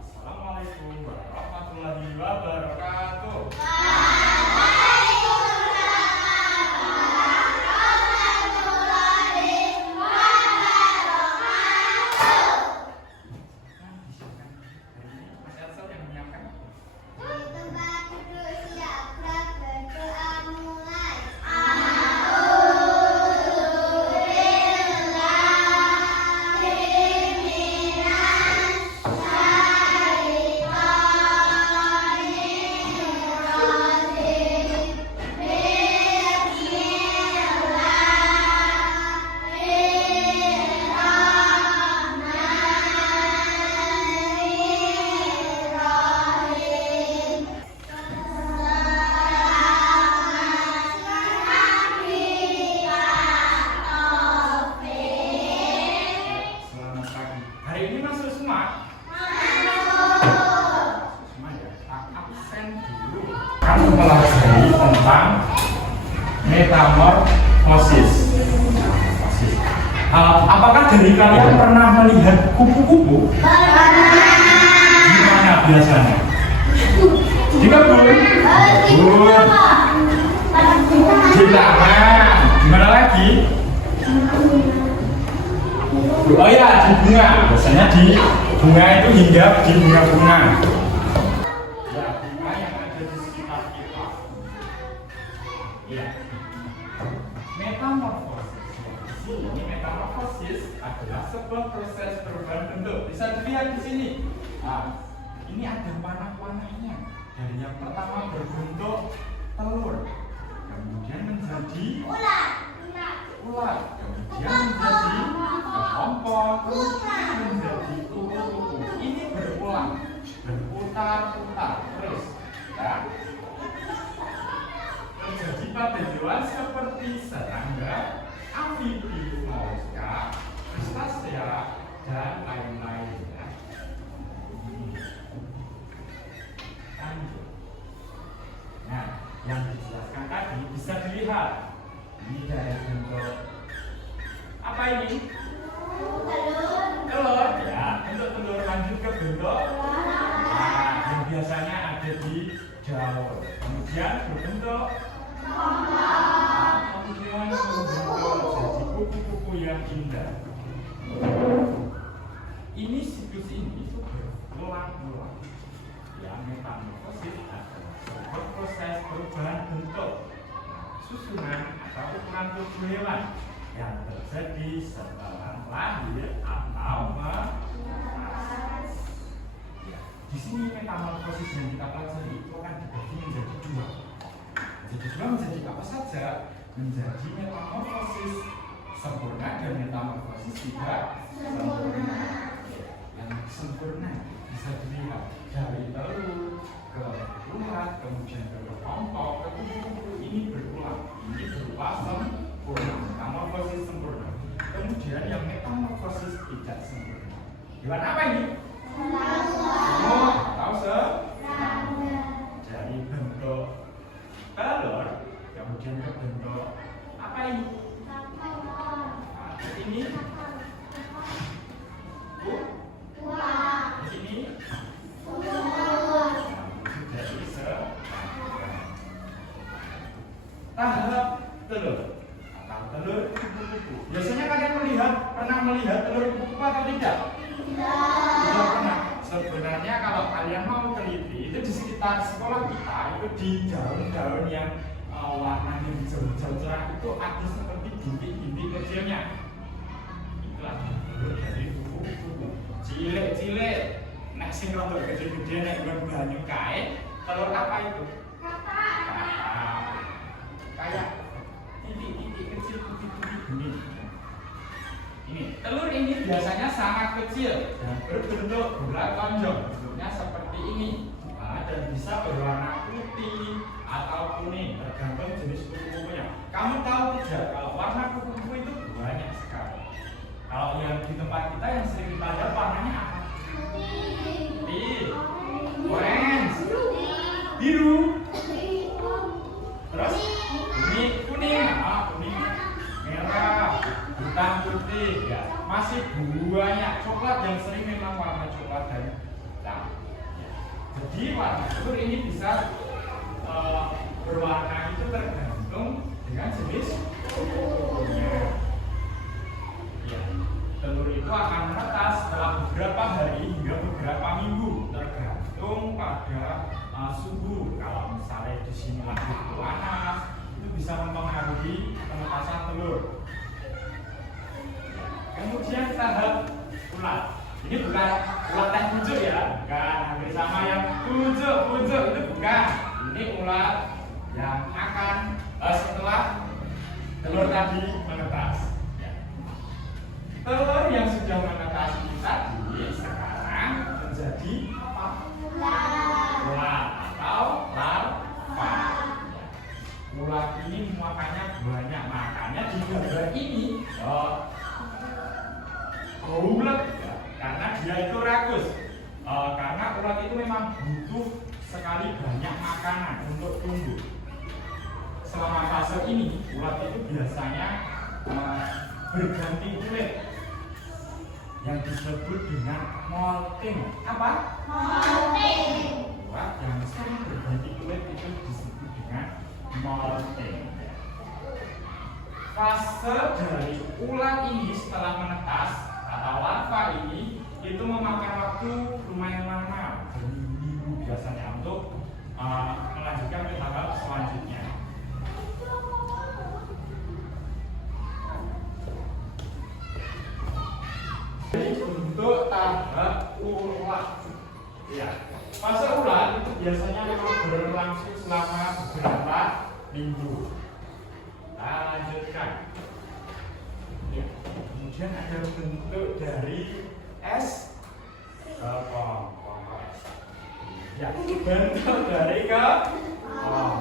Assalamualaikum warahmatullahi wabarakatuh. Hari ini masuk semua? Semua ya, absen dulu. Kamu pelajari tentang metamorfosis. Apakah dari kalian pernah melihat kupu-kupu? Gimana biasanya? Di kebun? Di taman? Gimana lagi? Oh ya, di bunga. Biasanya di bunga itu hinggap di bunga-bunga. Ya, bunga yang ada di sekitar kita. Ya. Metamorfosis. Ini metamorfosis adalah sebuah proses perubahan bentuk. Bisa dilihat di sini. Nah, ini ada panah-panahnya. Dari yang pertama berbentuk telur, kemudian menjadi ular, kemudian menjadi kepompong, menjadi kupu-kupu. Ini berulang, berputar-putar terus. Ya. Terjadi pada hewan seperti serangga, amfibi, moluska, krustasea, dan lain-lain. Ya. Lanjut. Nah, yang dijelaskan tadi bisa dilihat. Ini dari bentuk apa ini? Telur. Ya, bentuk telur lanjut ke bentuk yang biasanya ada di daun. Kemudian berbentuk kemudian berbentuk jadi kupu-kupu yang indah. Ini siklus ini itu berulang-ulang. Yang metamorfosis adalah sebuah proses perubahan bentuk, susunan atau ukuran tubuh hewan yang terjadi setelah lahir atau menetas. Ya, di sini metamorfosis yang kita pelajari itu akan dibagi menjadi dua. Menjadi apa saja? Menjadi metamorfosis sempurna dan metamorfosis tidak sempurna. Yang sempurna bisa dilihat dari telur ke ular, kemudian ke kepompong, ke kupu-kupu. Ini berulang. Ini berupa sempurna, metamorfosis sempurna. Kemudian yang metamorfosis tidak sempurna. Hewan apa ini? Semut atau serangga. Dari bentuk telur, kemudian ke bentuk apa ini? Nah, ini ini tahap telur atau telur kupu-kupu. Biasanya kalian pernah melihat telur kupu-kupu atau tidak? Tidak pernah. Sebenarnya kalau kalian mau teliti, itu di sekitar sekolah kita itu di daun-daun yang warnanya hijau-hijau cerah itu ada seperti bintik-bintik kecilnya. Itulah telur dari kupu-kupu. Cilik-cilik, nek sing rada gede-gede nek banyu kae, telur apa itu? Kayak titik-titik kecil putih-putih bening. Ini telur ini biasanya sangat kecil dan berbentuk bola tonjong, bentuknya seperti ini. Dan bisa berwarna putih atau kuning tergantung jenis kupu-kupunya. Kamu tahu tidak kalau warna kupu-kupu itu banyak sekali. Kalau yang di tempat kita yang sering kita lihat warnanya apa? Putih, orange, biru, terus kuning, kuning. banyak coklat yang sering memang warna coklat dan hitam. Jadi warna telur ini bisa berwarna itu tergantung dengan jenis telurnya. Ya, telur itu akan menetas setelah beberapa hari hingga beberapa minggu, tergantung pada suhu. Kalau misalnya di sini lagi panas, itu bisa mempengaruhi penetasan telur. Kemudian tahap ulat. Ini bukan ulat teh pucuk ya, bukan hampir sama yang pucuk itu bukan. Ini ulat yang akan setelah telur tadi menetas. Ya. Telur yang sudah menetas ini tadi sekarang menjadi apa? Ulat atau larva. Ulat ini makannya banyak, makanya di gambar ini ulat ya, karena dia itu rakus. Karena ulat itu memang butuh sekali banyak makanan untuk tumbuh. Selama fase ini ulat itu biasanya berganti kulit yang disebut dengan molting. Apa? Molting. Ulat yang sering berganti kulit itu disebut dengan molting. Fase dari ulat ini setelah menetas atau larva ini itu memakan waktu lumayan lama, berminggu biasanya, untuk melanjutkan ke tahap selanjutnya. Jadi untuk tahap ulat, ya, fase ulat itu biasanya memang berlangsung selama beberapa minggu. Kita lanjutkan. Ya. Kemudian ada bentuk dari es kepompong. Ya, bentuk dari kepompong.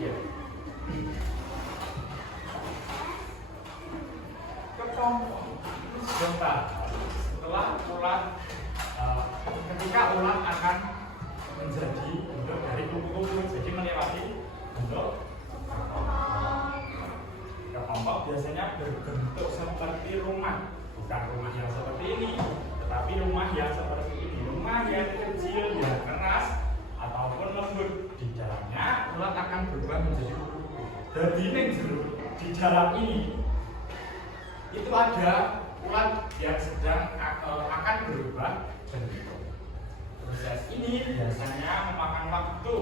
Ya. Kepompong sebentar. Setelah ulat, ketika ulat akan menjadi bentuk dari kupu-kupu, jadi melewati bentuk kepompong biasanya berbentuk seperti rumah, bukan rumah yang seperti ini, tetapi rumah yang seperti ini, rumah yang kecil, yang keras ataupun lembut. Di dalamnya ulat akan berubah menjadi kupu-kupu. Jadi di dalam ini itu ada ulat yang sedang akan berubah bentuk. Proses ini biasanya memakan waktu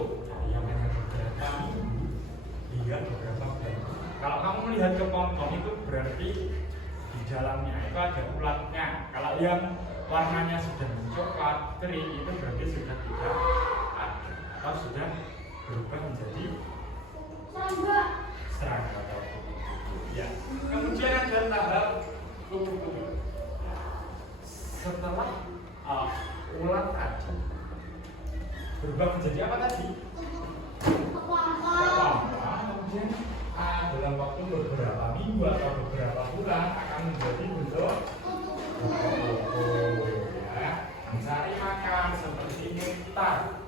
yang hanya beberapa minggu hingga beberapa bulan. Kalau kamu melihat kepompong itu berarti di dalamnya itu ada ulatnya. Kalau yang warnanya sudah coklat kering itu berarti sudah tidak ada atau sudah berubah menjadi serangga atau kupu-kupu. Ya. Kemudian ada tahap kupu-kupu. Setelah ulat tadi berubah menjadi apa tadi? Kepompong. Kemudian dalam waktu beberapa minggu atau beberapa bulan akan menjadi bentuk kupu-kupu, ya, mencari makan seperti nektar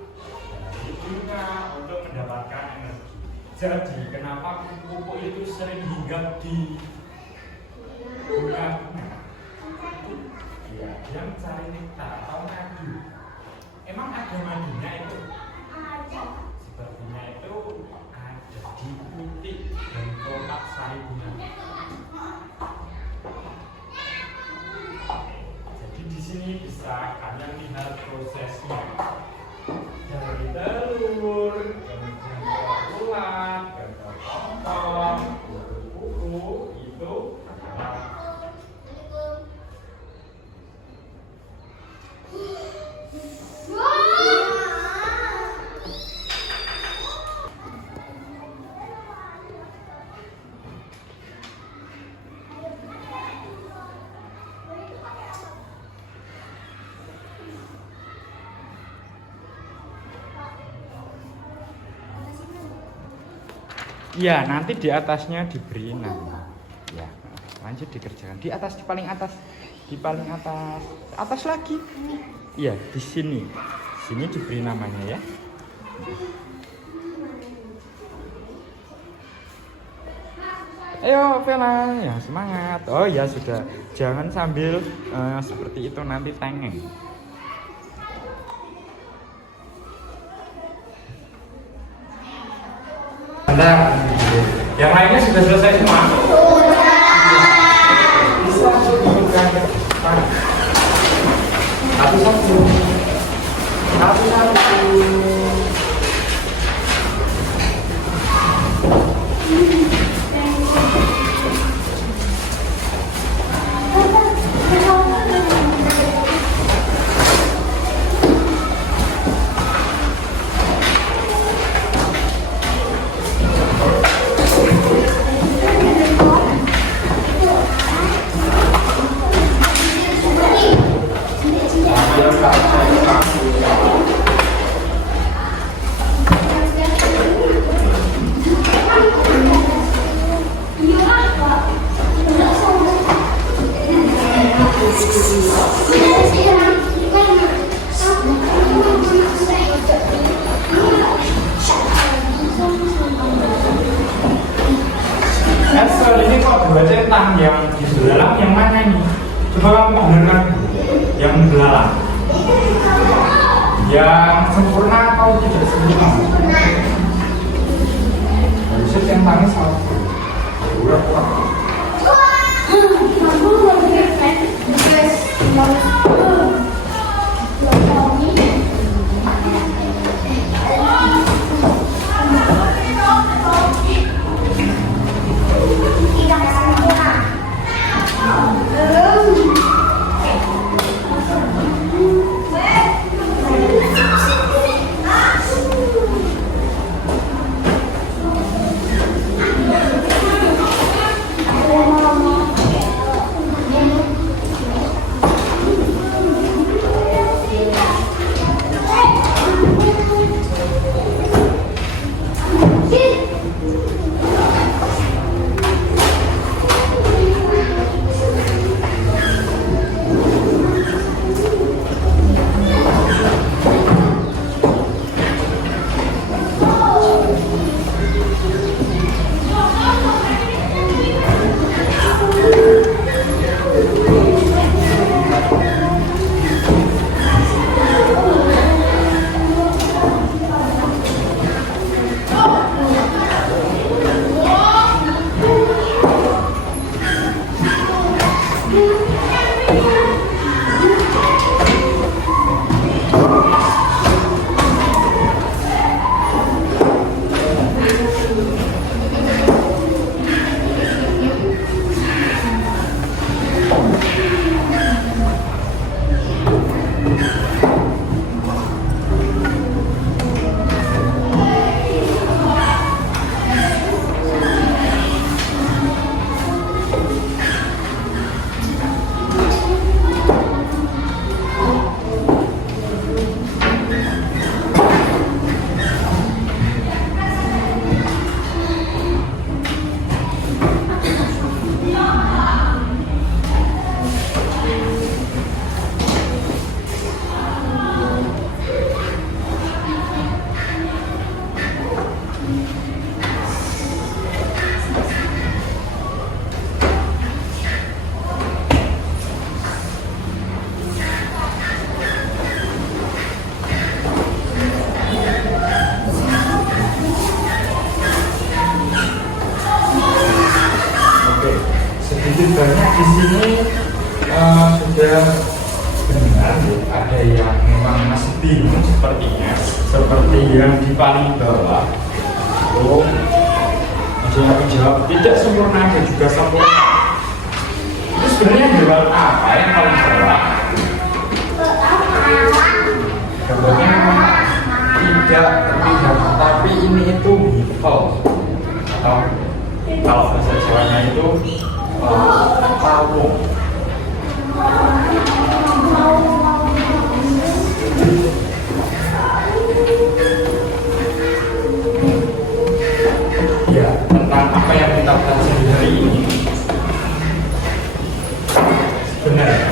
dari bunga untuk mendapatkan energi. Jadi kenapa kupu-kupu itu sering hinggap di bunga-bunga? Ya, dia mencari nektar atau madu. Emang ada madunya itu? Sepertinya itu di putih dan kotak sari bunga. Jadi di sini bisa kalian lihat prosesnya dari telur, kemudian ke ulat, ke kepompong, kupu-kupu itu ya, nanti di atasnya diberi nama. Ya, lanjut dikerjakan. Di atas, di paling atas, atas lagi. Iya, di sini. Sini diberi namanya ya. Ayo Vela, ya semangat. Oh ya sudah, jangan sambil seperti itu nanti tengeng. Bentar, yang lainnya sudah selesai semua. Bisa tunjukkan ke depan. Satu-satu. Ini kok dua centang yang di dalam yang mana nih? Coba kamu benerkan yang belalang. Yang sempurna atau tidak sempurna? Harusnya centangnya satu. Banyak di sini sudah benar ada yang memang masih bingung sepertinya, seperti yang di paling bawah. Oh, jawab tidak sempurna dan juga sempurna. Itu sebenarnya gambar apa yang paling bawah? Gambarnya tidak terlihat, tapi ini itu beetle atau kalau bahasa Jawanya itu pawung. Ya, tentang apa yang kita pelajari hari ini sebenarnya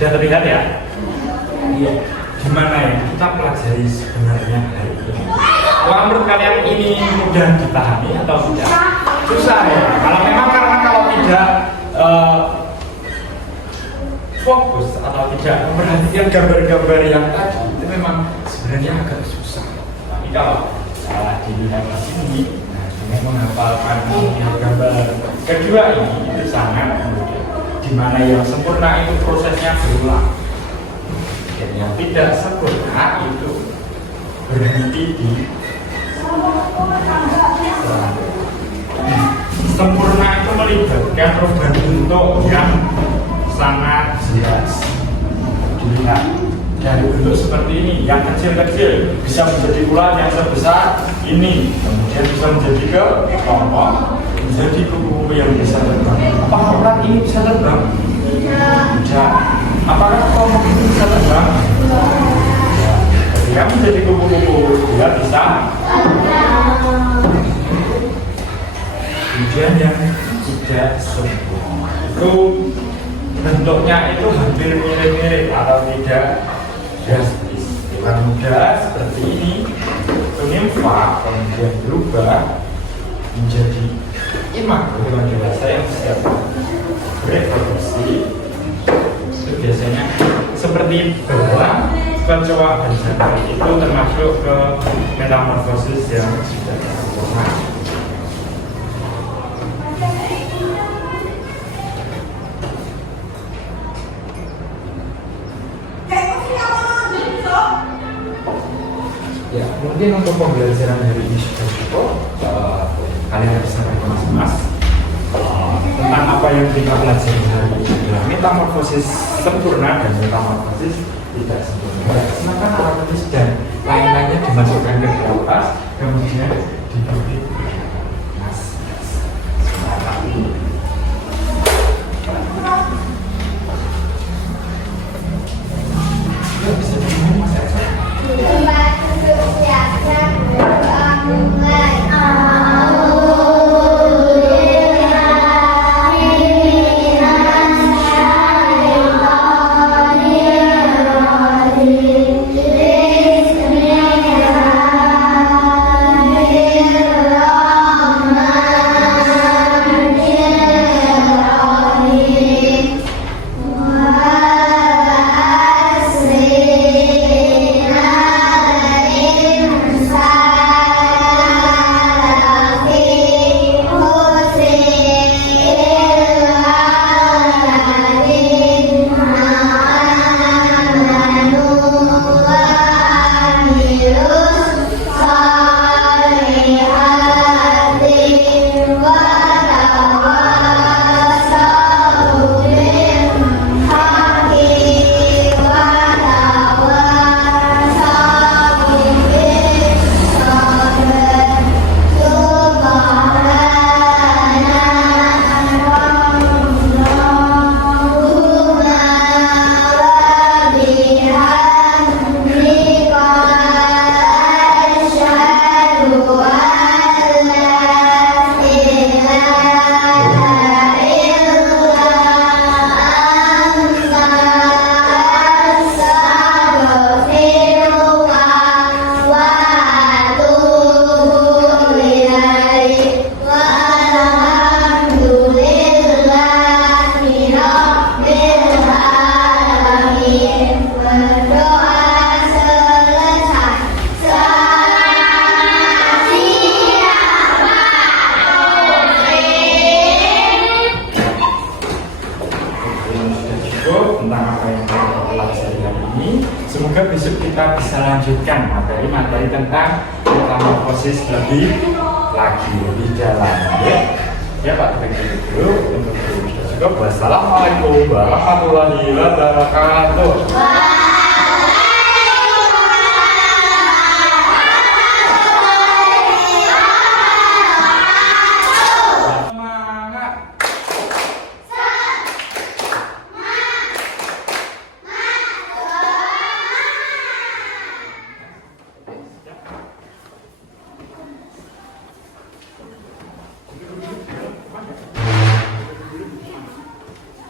Sudah terlihat ya? Iya. Gimana yang kita pelajari sebenarnya hari ini? Apakah menurut kalian ini mudah dipahami atau tidak? Susah ya? Kalau memang kalau tidak fokus atau tidak memperhatikan gambar-gambar yang tadi, itu memang sebenarnya agak susah. Tapi kalau dilihat di sini, dengan menghafalkan gambar kedua ini itu sangat mudah. Dimana yang sempurna itu prosesnya berulang, dan yang tidak sempurna itu berhenti di sempurna itu melibatkan perubahan bentuk yang sangat jelas. Dilihat dari bentuk seperti ini, yang kecil-kecil bisa menjadi ular yang sebesar ini, kemudian bisa menjadi kelompok, menjadi kupu-kupu yang bisa terbang. Apakah ular ini bisa terbang? Tidak. Apakah kelompok itu bisa terbang? Tidak. Ketika menjadi kupu-kupu, dia bisa. Kemudian yang tidak sempurna itu bentuknya itu hampir mirip-mirip atau tidak drastis. Dengan mudah seperti ini, itu nimfa kemudian berubah menjadi imago hewan dewasa yang siap bereproduksi. Itu biasanya seperti beruang, kecoa dan jantan itu termasuk ke metamorfosis yang sudah sempurna. Ya, mungkin untuk pembelajaran hari ini sudah cukup. Kalian bisa berkemas-kemas tentang apa yang kita pelajari hari ini adalah metamorfosis sempurna dan metamorfosis tidak sempurna. Silakan alat dan lain-lainnya dimasukkan ke kelas, kemudian diberi mas. Bisa dimulai mas Elsa? Semoga besok kita bisa lanjutkan materi-materi tentang metamorfosis lebih dalam. Ya Pak, begitu dulu untuk cukup. Wassalamualaikum warahmatullahi wabarakatuh.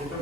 Kita